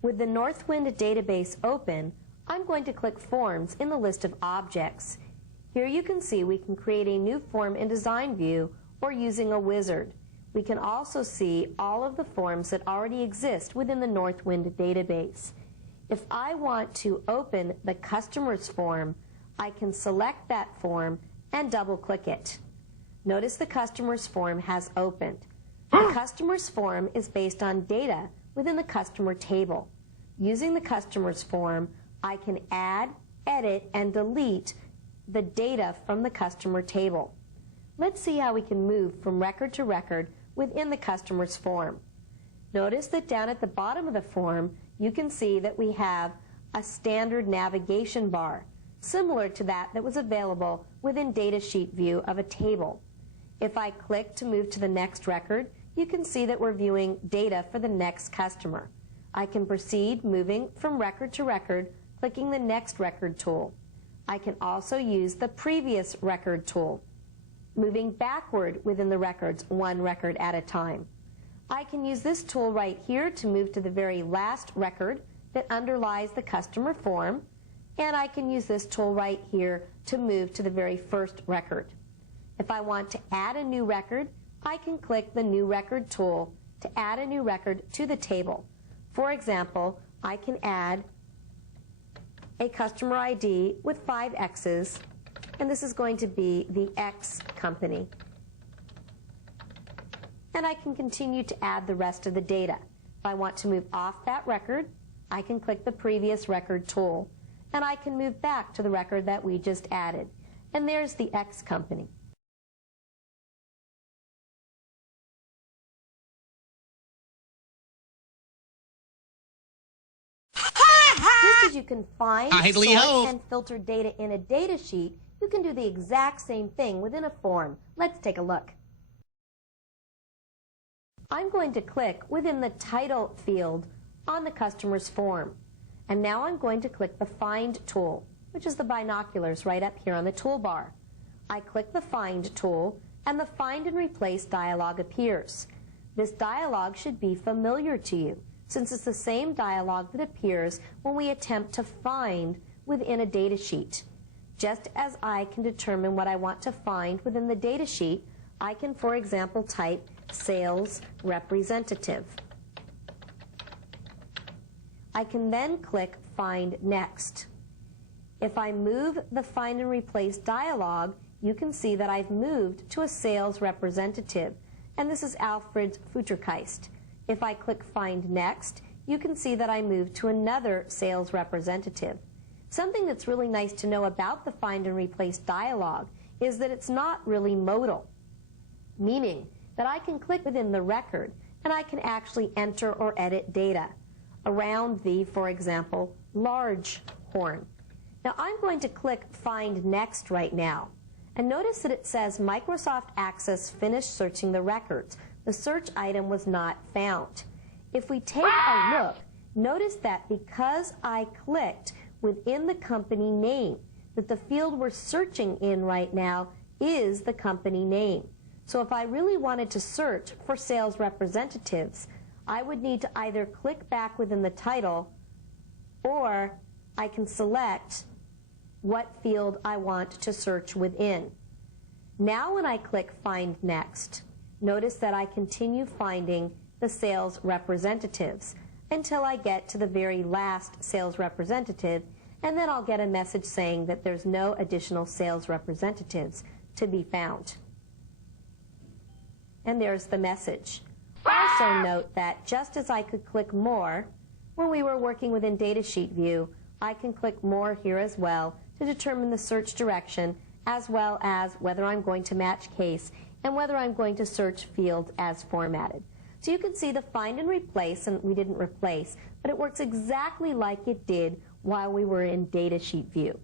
With the Northwind database open, I'm going to click Forms in the list of objects. Here you can see we can create a new form in Design View or using a wizard. We can also see all of the forms that already exist within the Northwind database. If I want to open the Customers form, I can select that form and double-click it. Notice the Customers form has opened. The Customers form is based on data within the Customer table. Using the Customers form, I can add, edit, and delete the data from the Customer table. Let's see how we can move from record to record within the Customers form. Notice that down at the bottom of the form, you can see that we have a standard navigation bar, similar to that was available within Datasheet view of a table. If I click to move to the next record, you can see that we're viewing data for the next customer. I can proceed moving from record to record, clicking the Next Record tool. I can also use the Previous Record tool, moving backward within the records one record at a time. I can use this tool right here to move to the very last record that underlies the customer form, and I can use this tool right here to move to the very first record. If I want to add a new record, I can click the New Record tool to add a new record to the table. For example, I can add a customer ID with 5 X's, and this is going to be the X company. And I can continue to add the rest of the data. If I want to move off that record, I can click the Previous Record tool, and I can move back to the record that we just added. And there's the X company. Just as you can find, sort, and filter data in a data sheet, you can do the exact same thing within a form. Let's take a look. I'm going to click within the Title field on the customer's form. And now I'm going to click the Find tool, which is the binoculars right up here on the toolbar. I click the Find tool, and the Find and Replace dialog appears. This dialog should be familiar to you, since it's the same dialog that appears when we attempt to find within a data sheet. Just as I can determine what I want to find within the data sheet, I can, for example, type Sales Representative. I can then click Find Next. If I move the Find and Replace dialog, you can see that I've moved to a Sales Representative, and this is Alfred Futtergeist. If I click Find Next, you can see that I moved to another Sales Representative. Something that's really nice to know about the Find and Replace dialog is that it's not really modal, meaning that I can click within the record and I can actually enter or edit data around the, for example, large horn. Now I'm going to click Find Next right now, and notice that it says Microsoft Access finished searching the records. The search item was not found. If we take a look, notice that because I clicked within the company name, that the field we're searching in right now is the company name. So if I really wanted to search for sales representatives, I would need to either click back within the title, or I can select what field I want to search within. Now when I click Find Next, notice that I continue finding the sales representatives until I get to the very last sales representative, and then I'll get a message saying that there's no additional sales representatives to be found. And there's the message. Also note that just as I could click More when we were working within Datasheet view, I can click More here as well to determine the search direction, as well as whether I'm going to match case and whether I'm going to search fields as formatted. So you can see the Find and Replace, and we didn't replace, but it works exactly like it did while we were in Datasheet view.